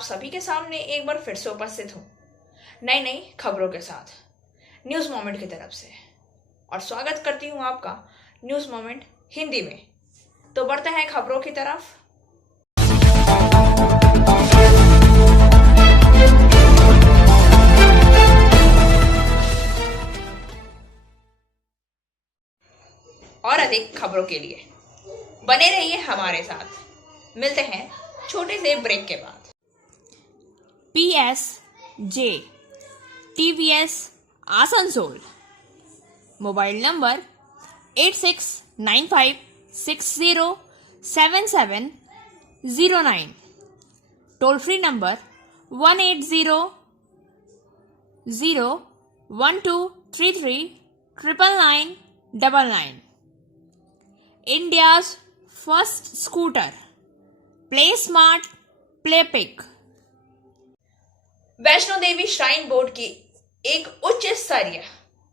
आप सभी के सामने एक बार फिर से उपस्थित हूँ नई नई खबरों के साथ न्यूज़ मोमेंट की तरफ से। और स्वागत करती हूँ आपका न्यूज़ मोमेंट हिंदी में। तो बढ़ते हैं खबरों की तरफ। और अधिक खबरों के लिए बने रहिए हमारे साथ। मिलते हैं छोटे से ब्रेक के बाद। PSJ TVS Asansol mobile number 8695607709, toll free number 1800123399999। India's first scooter, Play Smart, Play Pick। Vaishno Devi shrine board की एक उच्च स्तरीय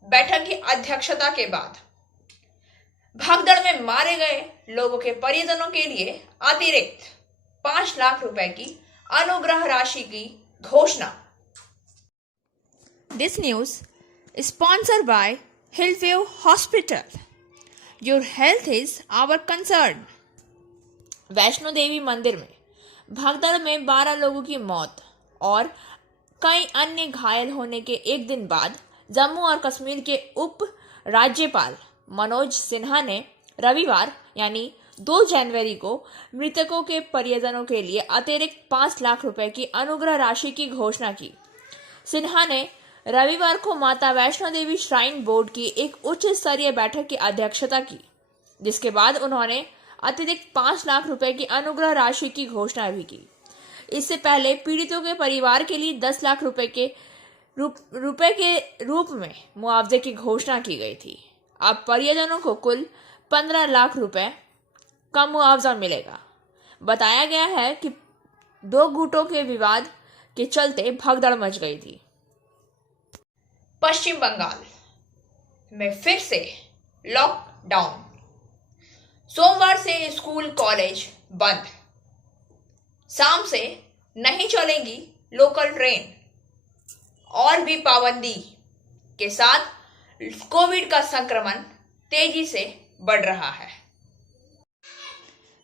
बैठक की अध्यक्षता के बाद भगदड़ में मारे गए लोगों के परिजनों के लिए अतिरिक्त 5 लाख रुपए की अनुग्रह राशि की घोषणा। This news is sponsored by Hillview Hospital. Your health is our concern. Vaishno Devi मंदिर में भगदड़ में 12 लोगों की मौत और कई अन्य घायल होने के एक दिन बाद जम्मू और कश्मीर के उप राज्यपाल मनोज सिन्हा ने रविवार यानी 2 जनवरी को मृतकों के परिजनों के लिए अतिरिक्त 5 लाख रुपए की अनुग्रह राशि की घोषणा की। सिन्हा ने रविवार को माता वैष्णो देवी श्राइन बोर्ड की एक उच्च स्तरीय बैठक की अध्यक्षता की, जिसके बाद उन्होंने अतिरिक्त 5 लाख रुपए की अनुग्रह राशि की घोषणा भी की। इससे पहले पीड़ितों के परिवार के लिए 10 लाख रुपए के रूप में मुआवजे की घोषणा की गई थी। अब परिजनों को कुल 15 लाख रुपए का मुआवजा मिलेगा। बताया गया है कि 2 गुटों के विवाद के चलते भगदड़ मच गई थी। पश्चिम बंगाल में फिर से लॉकडाउन। सोमवार से स्कूल कॉलेज बंद। शाम से नहीं चलेंगी लोकल ट्रेन। और भी पाबंदी के साथ कोविड का संक्रमण तेजी से बढ़ रहा है।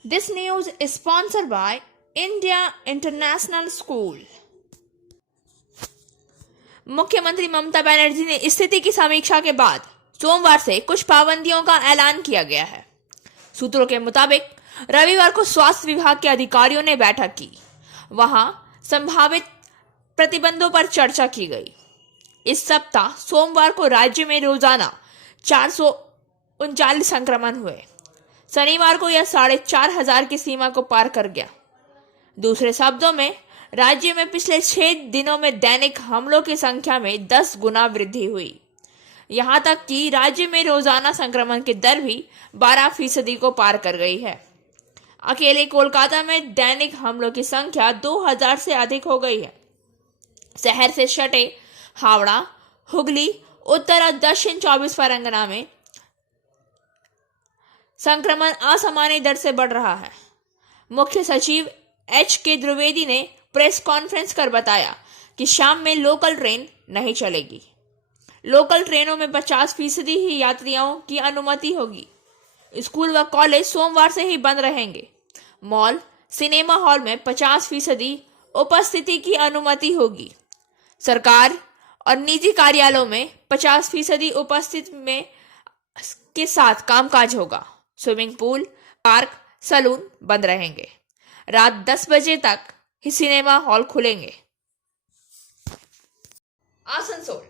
This news is sponsored by India International School. मुख्यमंत्री ममता बनर्जी ने स्थिति की समीक्षा के बाद सोमवार से कुछ पाबंदियों का ऐलान किया गया है। सूत्रों के मुताबिक रविवार को स्वास्थ्य विभाग के अधिकारियों ने बैठक की। वहां संभावित प्रतिबंधों पर चर्चा की गई। इस सप्ताह सोमवार को राज्य में रोजाना 439 संक्रमण हुए। शनिवार को यह 4,500 की सीमा को पार कर गया। दूसरे शब्दों में राज्य में पिछले 6 दिनों में दैनिक हमलों की संख्या में 10 गुना वृद्धि हुई। यहां तक कि राज्य में रोजाना संक्रमण की दर भी 12% को पार कर गई है। अकेले कोलकाता में दैनिक हमलों की संख्या 2000 से अधिक हो गई है। शहर से सटे हावड़ा, हुगली, उत्तर और दक्षिण 24 परगना में संक्रमण असामान्य दर से बढ़ रहा है। मुख्य सचिव HK द्विवेदी ने प्रेस कॉन्फ्रेंस कर बताया कि शाम में लोकल ट्रेन नहीं चलेगी। लोकल ट्रेनों में 50% ही यात्रियों की अनुमति होगी। स्कूल व कॉलेज सोमवार से ही बंद रहेंगे। मॉल, सिनेमा हॉल में 50% उपस्थिति की अनुमति होगी। सरकार और निजी कार्यालयों में 50% उपस्थिति में के साथ कामकाज होगा। स्विमिंग पूल, पार्क, सैलून बंद रहेंगे। रात 10 बजे तक ही सिनेमा हॉल खुलेंगे। आसनसोल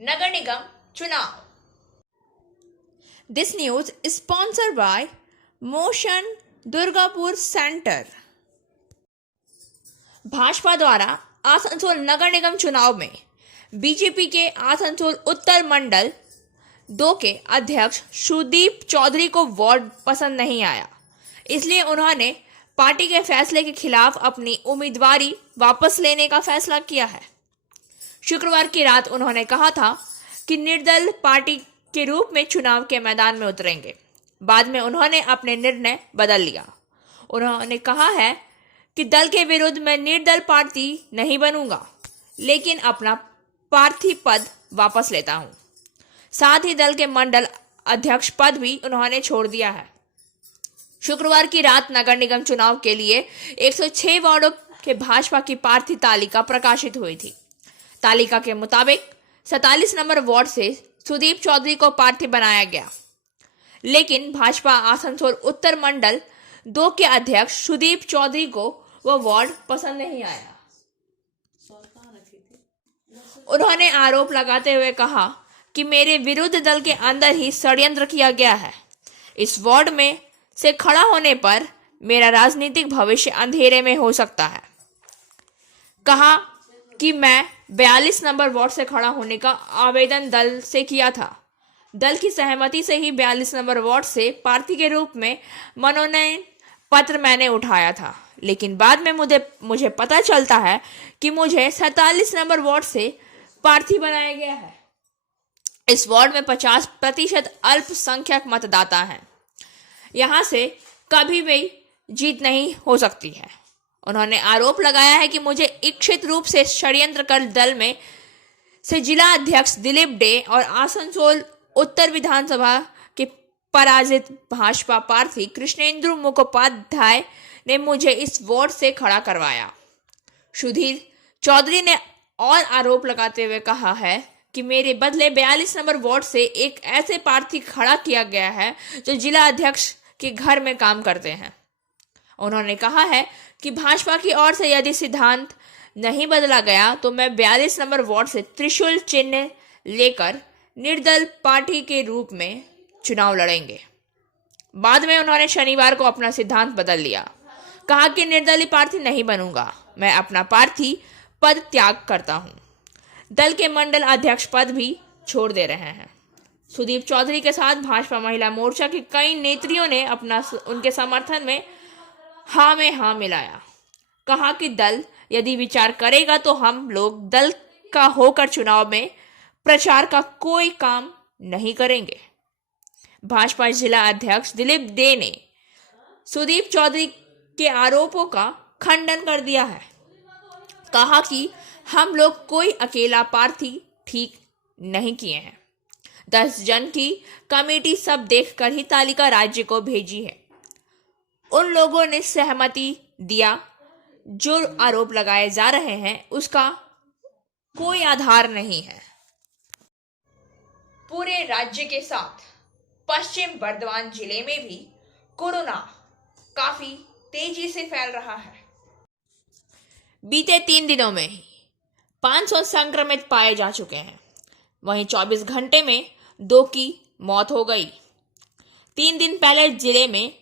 नगर निगम चुनाव। This news is sponsored by Motion Durgapur centre. Bhajpa द्वारा आसनसोल नगर निगम चुनाव में बीजेपी के आसनसोल उत्तर मंडल 2 के अध्यक्ष सुदीप चौधरी को वोट पसंद नहीं आया, इसलिए उन्होंने पार्टी के फैसले के खिलाफ अपनी उम्मीदवारी वापस लेने का फैसला किया है। शुक्रवार की रात उन्होंने कहा था कि निर्दल पार्टी के रूप में चुनाव के मैदान में उतरेंगे। बाद में उन्होंने अपने निर्णय बदल लिया। उन्होंने कहा है कि दल के विरुद्ध मैं निर्दल प्रार्थी नहीं बनूंगा, लेकिन अपना प्रार्थी पद वापस लेता हूं। साथ ही दल के मंडल अध्यक्ष पद भी उन्होंने छोड़ दिया है। शुक्रवार की रात नगर निगम चुनाव के लिए 106 वार्डों के भाजपा की प्रार्थी तालिका प्रकाशित हुई थी। तालिका के मुताबिक 47 नंबर वार्ड से सुदीप चौधरी को प्रार्थी बनाया गया, लेकिन भाजपा आसनसोल उत्तर मंडल 2 के अध्यक्ष सुदीप चौधरी को वह वार्ड पसंद नहीं आया। उन्होंने आरोप लगाते हुए कहा कि मेरे विरुद्ध दल के अंदर ही षड्यंत्र किया गया है। इस वार्ड में से खड़ा होने पर मेरा राजनीतिक भविष्य अंधेरे में हो सकता है। कहा कि मैं 42 नंबर वार्ड से खड़ा होने का आवेदन दल से किया था। दल की सहमति से ही 42 नंबर वार्ड से प्रार्थी के रूप में मनोनयन पत्र मैंने उठाया था, लेकिन बाद में मुझे पता चलता है कि मुझे 47 नंबर वार्ड से प्रार्थी बनाया गया है। इस वार्ड में 50% अल्पसंख्यक मतदाता हैं। यहां से कभी भी जीत नहीं हो सकती है। उन्होंने आरोप लगाया है कि मुझे इच्छित रूप से षड्यंत्र कर दल में से जिला अध्यक्ष दिलीप डे और आसनसोल उत्तर विधानसभा के पराजित भाजपा प्रार्थी कृष्णेंद्र मुखोपाध्याय ने मुझे इस वार्ड से खड़ा करवाया। सुधीर चौधरी ने और आरोप लगाते हुए कहा है कि मेरे बदले 42 नंबर वार्ड से एक ऐसे प्रार्थी खड़ा किया गया है जो जिला अध्यक्ष के घर में काम करते हैं। उन्होंने कहा है कि भाजपा की ओर से यदि सिद्धांत नहीं बदला गया तो मैं 42 नंबर वार्ड से त्रिशूल चिन्ह लेकर निर्दल पार्टी के रूप में चुनाव लड़ेंगे। बाद में उन्होंने शनिवार को अपना सिद्धांत बदल लिया। कहा कि निर्दलीय प्रार्थी नहीं बनूंगा, मैं अपना प्रार्थी पद त्याग करता हूं। दल के मंडल अध्यक्ष पद भी छोड़ दे रहे हैं। सुदीप चौधरी के साथ भाजपा महिला मोर्चा की कई नेत्रियों ने उनके समर्थन में हाँ मिलाया। कहा कि दल यदि विचार करेगा तो हम लोग दल का होकर चुनाव में प्रचार का कोई काम नहीं करेंगे। भाजपा जिला अध्यक्ष दिलीप डे ने सुदीप चौधरी के आरोपों का खंडन कर दिया है। कहा कि हम लोग कोई अकेला प्रार्थी ठीक नहीं किए हैं। 10 जन की कमेटी सब देखकर ही तालिका राज्य को भेजी है। उन लोगों ने सहमति दिया। जो आरोप लगाए जा रहे हैं उसका कोई आधार नहीं है। पूरे राज्य के साथ पश्चिम बर्धमान जिले में भी कोरोना काफी तेजी से फैल रहा है। बीते 3 दिनों में ही 500 संक्रमित पाए जा चुके हैं। वहीं 24 घंटे में 2 की मौत हो गई। 3 दिन पहले जिले में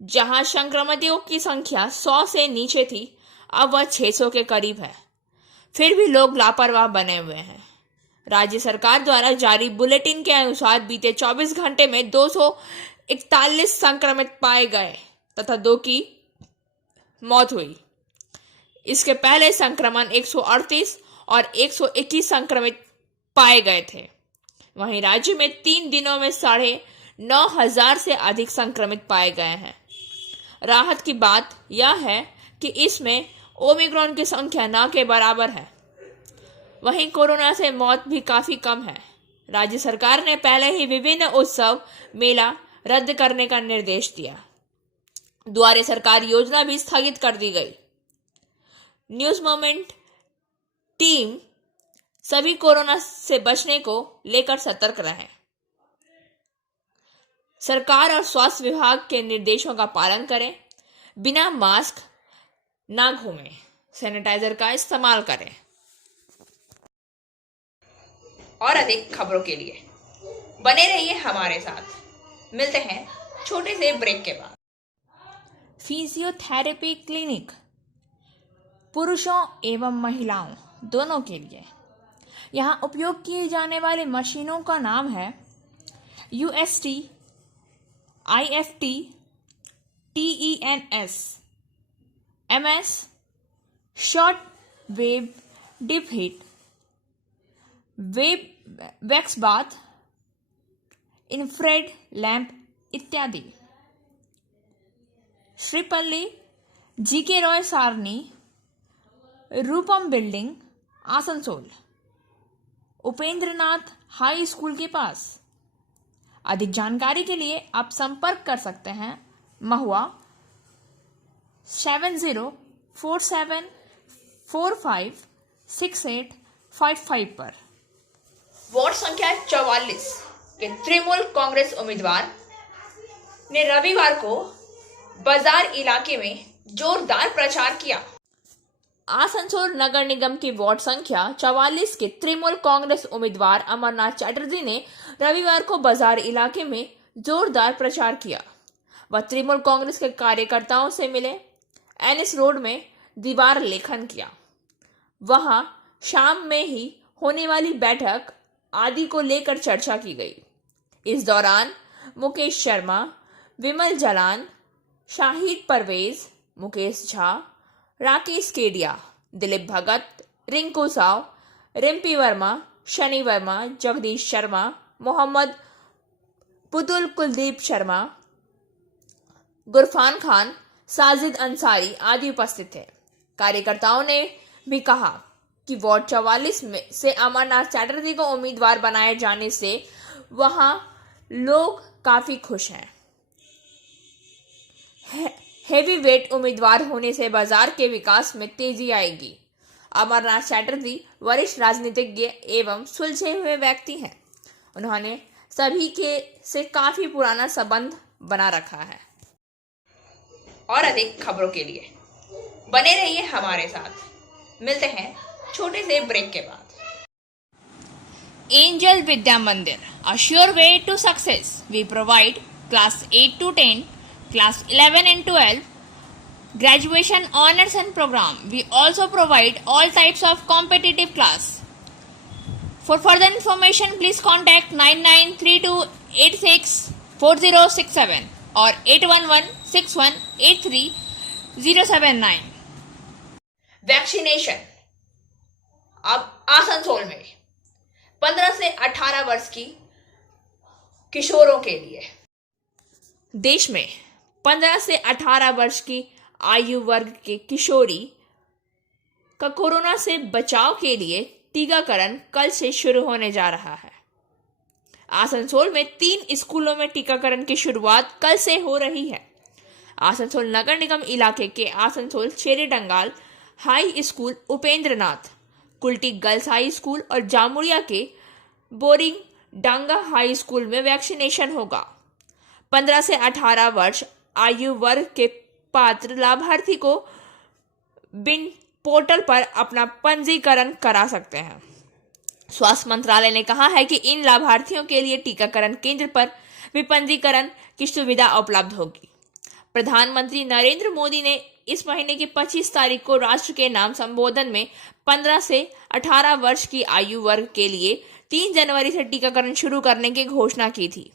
जहां संक्रमितों की संख्या 100 से नीचे थी, अब वह 600 के करीब है। फिर भी लोग लापरवाह बने हुए हैं। राज्य सरकार द्वारा जारी बुलेटिन के अनुसार बीते 24 घंटे में 241 संक्रमित पाए गए तथा 2 की मौत हुई। इसके पहले संक्रमण 138 और 121 संक्रमित पाए गए थे। वहीं राज्य में 3 दिनों में 9,500 से अधिक संक्रमित पाए गए हैं। राहत की बात यह है कि इसमें ओमिक्रॉन की संख्या न के बराबर है। वहीं कोरोना से मौत भी काफी कम है। राज्य सरकार ने पहले ही विभिन्न उत्सव मेला रद्द करने का निर्देश दिया। द्वारे सरकार योजना भी स्थगित कर दी गई। न्यूज मोमेंट टीम सभी कोरोना से बचने को लेकर सतर्क रहें। सरकार और स्वास्थ्य विभाग के निर्देशों का पालन करें। बिना मास्क ना घूमें। सैनिटाइजर का इस्तेमाल करें। और अधिक खबरों के लिए बने रहिए हमारे साथ। मिलते हैं छोटे से ब्रेक के बाद। फिजियोथेरेपी क्लिनिक पुरुषों एवं महिलाओं दोनों के लिए। यहाँ उपयोग किए जाने वाले मशीनों का नाम है UST, IFT, TENS, MS, short wave dip heat, wax bath, infrared lamp इत्यादि। Shripalli GK Roy Sarani, Rupam building, Asansol, Upendranath high school के पास। अधिक जानकारी के लिए आप संपर्क कर सकते हैं महुआ 7047456855 पर। वार्ड संख्या 44 के तृणमूल कांग्रेस उम्मीदवार ने रविवार को बाजार इलाके में जोरदार प्रचार किया। आसनसोल नगर निगम की वार्ड संख्या 44 के तृणमूल कांग्रेस उम्मीदवार अमरनाथ चटर्जी ने रविवार को बाजार इलाके में जोरदार प्रचार किया। वह तृणमूल कांग्रेस के कार्यकर्ताओं से मिले, एनएस रोड में दीवार लेखन किया। वहां शाम में ही होने वाली बैठक आदि को लेकर चर्चा की गई। इस दौरान मुकेश शर्मा, विमल जलान, शाहिद परवेज, मुकेश झा, राकेश केडिया, दिलीप भगत, रिंकू साव, रिम्पी वर्मा, शनि वर्मा, जगदीश शर्मा, मोहम्मद पुतुल, कुलदीप शर्मा, गुरफान खान, साजिद अंसारी आदि उपस्थित थे। कार्यकर्ताओं ने भी कहा कि वार्ड 44 में से अमरनाथ चटर्जी को उम्मीदवार बनाए जाने से वहां लोग काफी खुश हैं। हेवी वेट उम्मीदवार होने से बाजार के विकास में तेजी आएगी। अमरनाथ चटर्जी वरिष्ठ राजनीतिज्ञ एवं सुलझे हुए व्यक्ति हैं। उन्होंने सभी के से काफी पुराना संबंध बना रखा है। और अधिक खबरों के लिए बने रहिए हमारे साथ। मिलते हैं छोटे से ब्रेक के बाद। एंजल विद्या मंदिर, a sure way to success. We provide class 8 to 10, class 11 and 12, graduation honors and program. We also provide all types of competitive class. For further information, please contact 9932864067 or 8116183079. Vaccination अब आसनसोल में 15 से 18 वर्ष की किशोरों के लिए। देश में 15 से 18 वर्ष की आयु वर्ग के किशोरी का कोरोना से बचाव के लिए टीकाकरण कल से शुरू होने जा रहा है। आसनसोल में 3 स्कूलों में टीकाकरण की शुरुआत कल से हो रही है। आसनसोल नगर निगम इलाके के Asansol Shere Dangal high school, Upendranath Kulti girls high school और जामुड़िया के बोरिंग डांगा हाई स्कूल में वैक्सीनेशन होगा। 15 से 18 वर्ष आयु वर्ग के पात्र लाभार्थी को बिन पोर्टल पर अपना पंजीकरण करा सकते हैं। स्वास्थ्य मंत्रालय ने कहा है कि इन लाभार्थियों के लिए टीकाकरण केंद्र पर भी पंजीकरण की सुविधा उपलब्ध होगी। प्रधानमंत्री नरेंद्र मोदी ने इस महीने की 25 तारीख को राष्ट्र के नाम संबोधन में 15 से 18 वर्ष की आयु वर्ग के लिए 3 जनवरी से टीकाकरण शुरू करने की घोषणा की थी।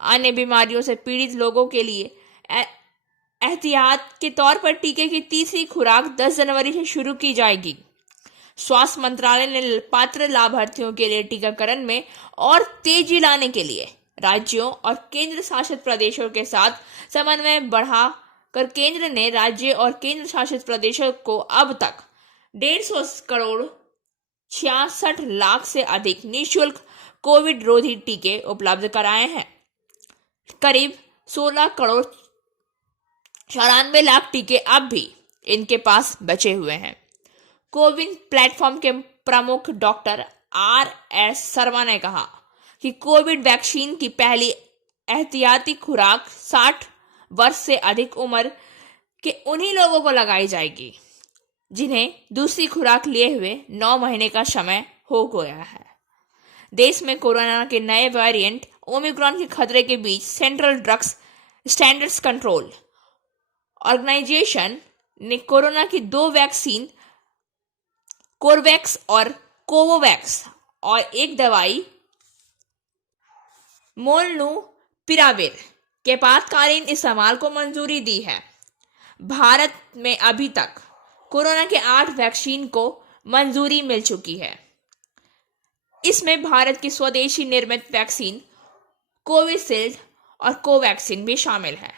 अन्य बीमारियों से पीड़ित लोगों के लिए एहतियात के तौर पर टीके की तीसरी खुराक 10 जनवरी से शुरू की जाएगी। स्वास्थ्य मंत्रालय ने पात्र लाभार्थियों के लिए टीकाकरण में और तेजी लाने के लिए राज्यों और केंद्र शासित प्रदेशों के साथ समन्वय बढ़ाकर केंद्र ने राज्य और केंद्र शासित प्रदेशों को अब तक 150 करोड़ 66 लाख से अधिक निःशुल्क कोविड रोधी टीके उपलब्ध कराए हैं। करीब 16 करोड़ 94 लाख टीके अब भी इनके पास बचे हुए हैं। कोविन प्लेटफॉर्म के प्रमुख डॉक्टर RS शर्मा ने कहा कि कोविड वैक्सीन की पहली एहतियाती खुराक 60 वर्ष से अधिक उम्र के उन्हीं लोगों को लगाई जाएगी जिन्हें दूसरी खुराक लिए हुए 9 महीने का समय हो गया है। देश में कोरोना के नए वेरिएंट ओमिक्रॉन के खतरे के बीच central drugs standards control organisation ने कोरोना की 2 वैक्सीन कोरवैक्स और कोवोवैक्स और एक दवाई मोलनूपिराविर के आपातकालीन इस्तेमाल को मंजूरी दी है। भारत में अभी तक कोरोना के 8 वैक्सीन को मंजूरी मिल चुकी है। इसमें भारत की स्वदेशी निर्मित वैक्सीन कोविशील्ड और कोवैक्सीन भी शामिल है।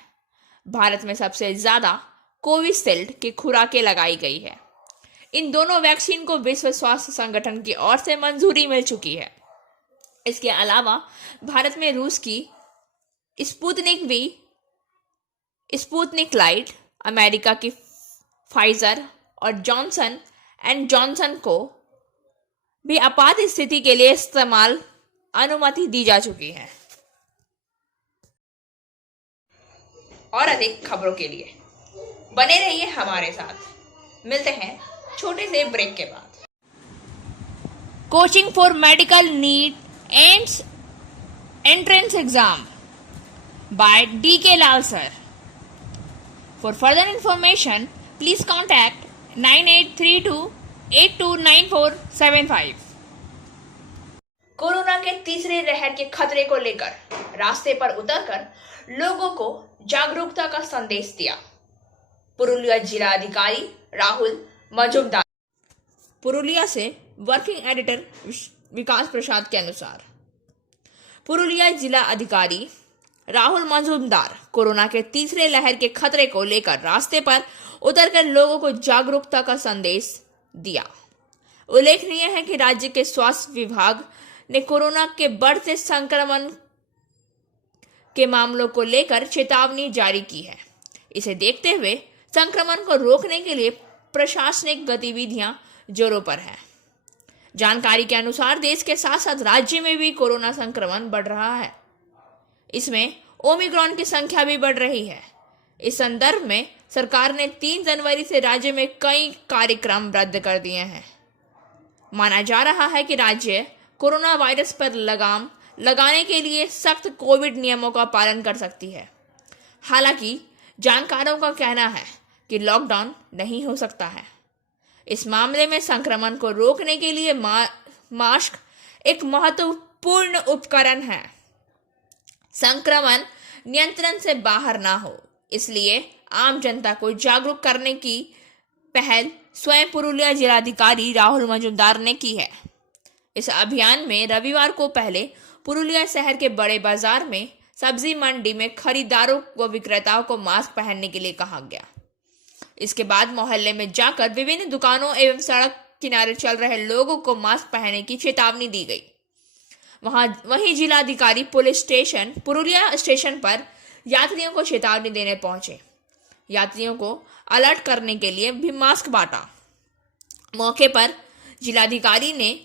भारत में सबसे ज्यादा कोविशील्ड की खुराकें लगाई गई है। इन दोनों वैक्सीन को विश्व स्वास्थ्य संगठन की ओर से मंजूरी मिल चुकी है। इसके अलावा भारत में रूस की Sputnik V, Sputnik light, America की फाइजर और जॉनसन एंड जॉनसन को भी आपात स्थिति के लिए इस्तेमाल अनुमति दी जा चुकी है। और अधिक खबरों के लिए बने रहिए हमारे साथ। मिलते हैं छोटे से ब्रेक के बाद। Coaching for medical NEET ends entrance exam by DK Lal sir. For further information, please contact 9832829475. Corona के तीसरे लहर के खतरे को लेकर रास्ते पर उतरकर लोगों को जागरूकता का संदेश दिया पुरुलिया जिला अधिकारी राहुल मजुमदार। पुरुलिया से वर्किंग एडिटर विकास प्रसाद के अनुसार पुरुलिया जिला अधिकारी राहुल मजुमदार कोरोना के तीसरे लहर के खतरे को लेकर रास्ते पर उतरकर लोगों को जागरूकता का संदेश दिया। उल्लेखनीय है कि राज्य के स्वास्थ्य विभाग ने कोरोना के बढ़ते संक्रमण के मामलों को लेकर चेतावनी जारी की है। इसे देखते हुए संक्रमण को रोकने के लिए प्रशासनिक गतिविधियां जोरों पर है। जानकारी के अनुसार देश के साथ साथ राज्य में भी कोरोना संक्रमण बढ़ रहा है। इसमें ओमिक्रॉन की संख्या भी बढ़ रही है। इस संदर्भ में सरकार ने 3 जनवरी से राज्य में कई कार्यक्रम रद्द कर दिए हैं। माना जा रहा है कि राज्य कोरोना वायरस पर लगाम लगाने के लिए सख्त कोविड नियमों का पालन कर सकती है। हालांकि जानकारों का कहना है कि लॉकडाउन नहीं हो सकता है। इस मामले में संक्रमण को रोकने के लिए मास्क एक महत्वपूर्ण उपकरण है। संक्रमण नियंत्रण से बाहर ना हो, इसलिए आम जनता को जागरूक करने की पहल स्वयं पुरुलिया जिलाधिकारी राहुल मजुमदार ने की है। इस अभियान में रविवार को पहले पुरुलिया शहर के बड़े बाजार में सब्जी मंडी में खरीदारों व विक्रेताओं को मास्क पहनने के लिए कहा गया। इसके बाद मोहल्ले में जाकर विभिन्न दुकानों एवं सड़क किनारे चल रहे लोगों को मास्क पहनने की चेतावनी दी गई। वहीं जिलाधिकारी पुलिस स्टेशन पुरुलिया स्टेशन पर यात्रियों को चेतावनी देने पहुंचे। यात्रियों को अलर्ट करने के लिए भी मास्क बांटा। मौके पर जिलाधिकारी ने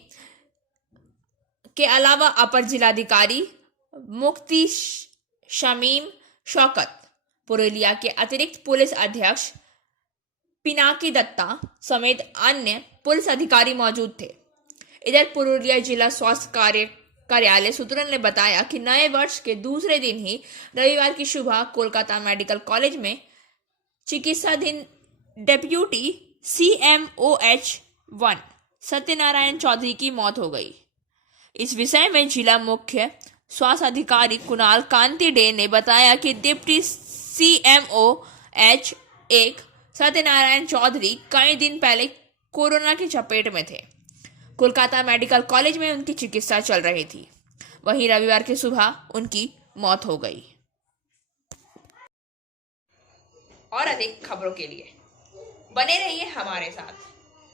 के अलावा अपर जिलाधिकारी मुफ्ती शमीम शौकत, पुरुलिया के अतिरिक्त पुलिस अधीक्षक पिनाकी दत्ता समेत अन्य पुलिस अधिकारी मौजूद थे। इधर पुरुलिया जिला स्वास्थ्य कार्यालय सूत्रों ने बताया कि नए वर्ष के दूसरे दिन ही रविवार की सुबह कोलकाता मेडिकल कॉलेज में चिकित्साधीन डेप्यूटी CMOH1 सत्यनारायण चौधरी की मौत हो गई। इस विषय में जिला मुख्य स्वास्थ्य अधिकारी कुणाल कांति डे ने बताया कि डिप्टी CMOH1 सत्यनारायण चौधरी कई दिन पहले कोरोना की चपेट में थे। कोलकाता मेडिकल कॉलेज में उनकी चिकित्सा चल रही थी। वहीं रविवार की सुबह उनकी मौत हो गई। और अधिक खबरों के लिए बने रहिए हमारे साथ।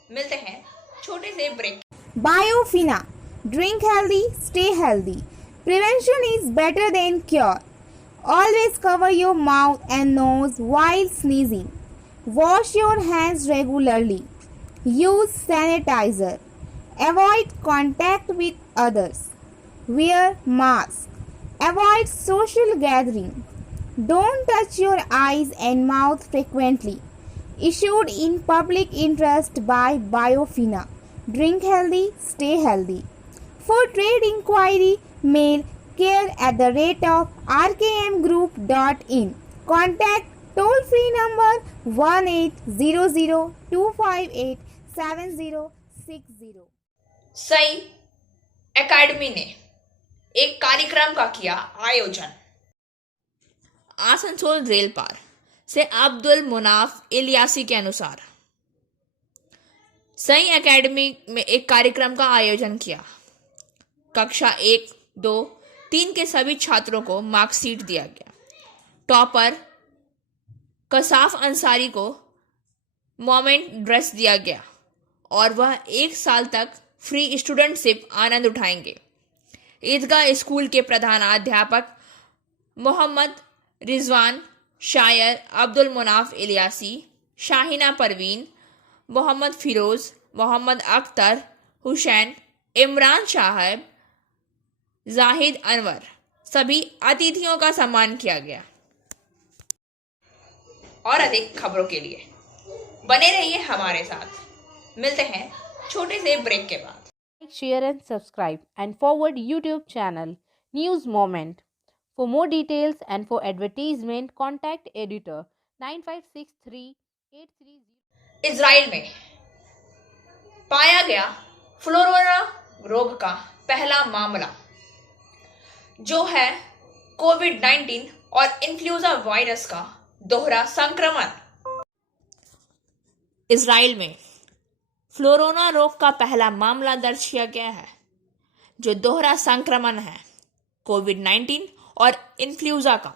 मिलते हैं छोटे से break. Biofina. Drink healthy, stay healthy. Prevention is better than cure. Always cover your mouth and nose while sneezing. Wash your hands regularly. Use sanitizer. Avoid contact with others. Wear mask. Avoid social gathering. Don't touch your eyes and mouth frequently. Issued in public interest by Biofina. Drink healthy, stay healthy. For trade inquiry, mail care@rkmgroup.in. Contact toll-free number 1800-258-7060. Sai academy ने एक कार्यक्रम का किया आयोजन। Asansol rail पार से अब्दुल मुनाफ इलियासी के अनुसार सई academy में एक कार्यक्रम का आयोजन किया। कक्षा 1, 2, 3 के सभी छात्रों को मार्कशीट दिया गया। टॉपर कसाफ अंसारी को मोमेंट ड्रेस दिया गया और वह 1 साल तक फ्री स्टूडेंटशिप आनंद उठाएंगे। ईदगाह स्कूल के प्रधानाध्यापक मोहम्मद रिजवान, शायर अब्दुल मुनाफ इलियासी, शाहिना परवीन, मोहम्मद फिरोज, मोहम्मद अख्तर, हुसैन, इमरान साहब, जाहिद अनवर सभी अतिथियों का सम्मान किया गया। और अधिक खबरों के लिए बने रहिए हमारे साथ। मिलते हैं छोटे से ब्रेक के बाद। Like, share and subscribe and forward YouTube channel News Moment. For more details and for advertisement, contact editor 956383. Israel में पाया गया फ्लोरोना रोग का पहला मामला, जो है कोविड-19 और इन्फ्लुएंजा वायरस का दोहरा संक्रमण। इजराइल में फ्लोरोना रोग का पहला मामला दर्ज किया गया है, जो दोहरा संक्रमण है कोविड-19 और इन्फ्लुएंजा का।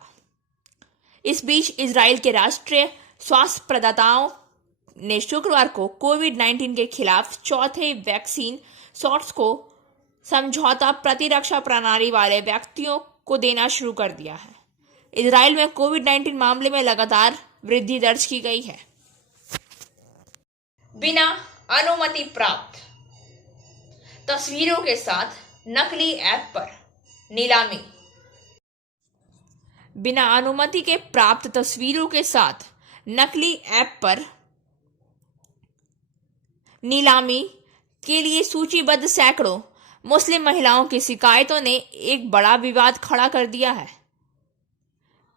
इस बीच इजराइल के राष्ट्रीय स्वास्थ्य प्रदाताओं ने शुक्रवार को कोविड-19 के खिलाफ चौथे वैक्सीन शॉट्स को समझौता प्रतिरक्षा प्रणाली वाले व्यक्तियों को देना शुरू कर दिया है। इजराइल में कोविड-19 मामले में लगातार वृद्धि दर्ज की गई है। बिना अनुमति प्राप्त तस्वीरों के साथ नकली ऐप पर नीलामी। बिना अनुमति के प्राप्त तस्वीरों के साथ नकली ऐप पर नीलामी के लिए सूचीबद्ध सैकड़ों मुस्लिम महिलाओं की शिकायतों ने एक बड़ा विवाद खड़ा कर दिया है।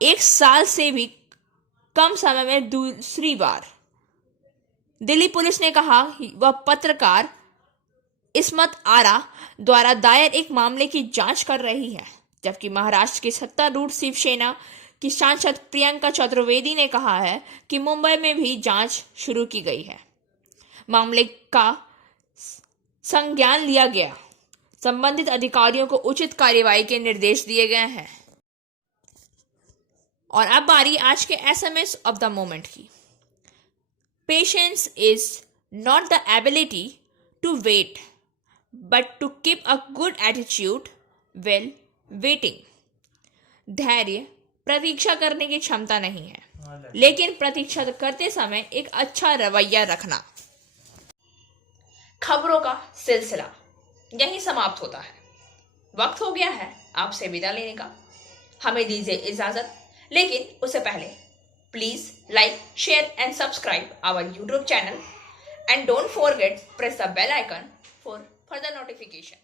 1 साल से भी कम समय में दूसरी बार दिल्ली पुलिस ने कहा वह पत्रकार इस्मत आरा द्वारा दायर एक मामले की जांच कर रही है, जबकि महाराष्ट्र की सत्तारूढ़ शिवसेना की सांसद प्रियंका चतुर्वेदी ने कहा है कि मुंबई में भी जांच शुरू की गई है। मामले का संज्ञान लिया गया, संबंधित अधिकारियों को उचित कार्यवाही के निर्देश दिए गए हैं। और अब बारी आज के एसएमएस ऑफ द मोमेंट की। Patience is not the ability to wait, but to keep a good attitude while waiting. धैर्य प्रतीक्षा करने की क्षमता नहीं है, लेकिन प्रतीक्षा करते समय एक अच्छा रवैया रखना। खबरों का सिलसिला यहीं समाप्त होता है। वक्त हो गया है आपसे विदा लेने का। हमें दीजिए इजाजत, लेकिन उससे पहले please like, share and subscribe our YouTube channel and don't forget press the bell icon for further notification.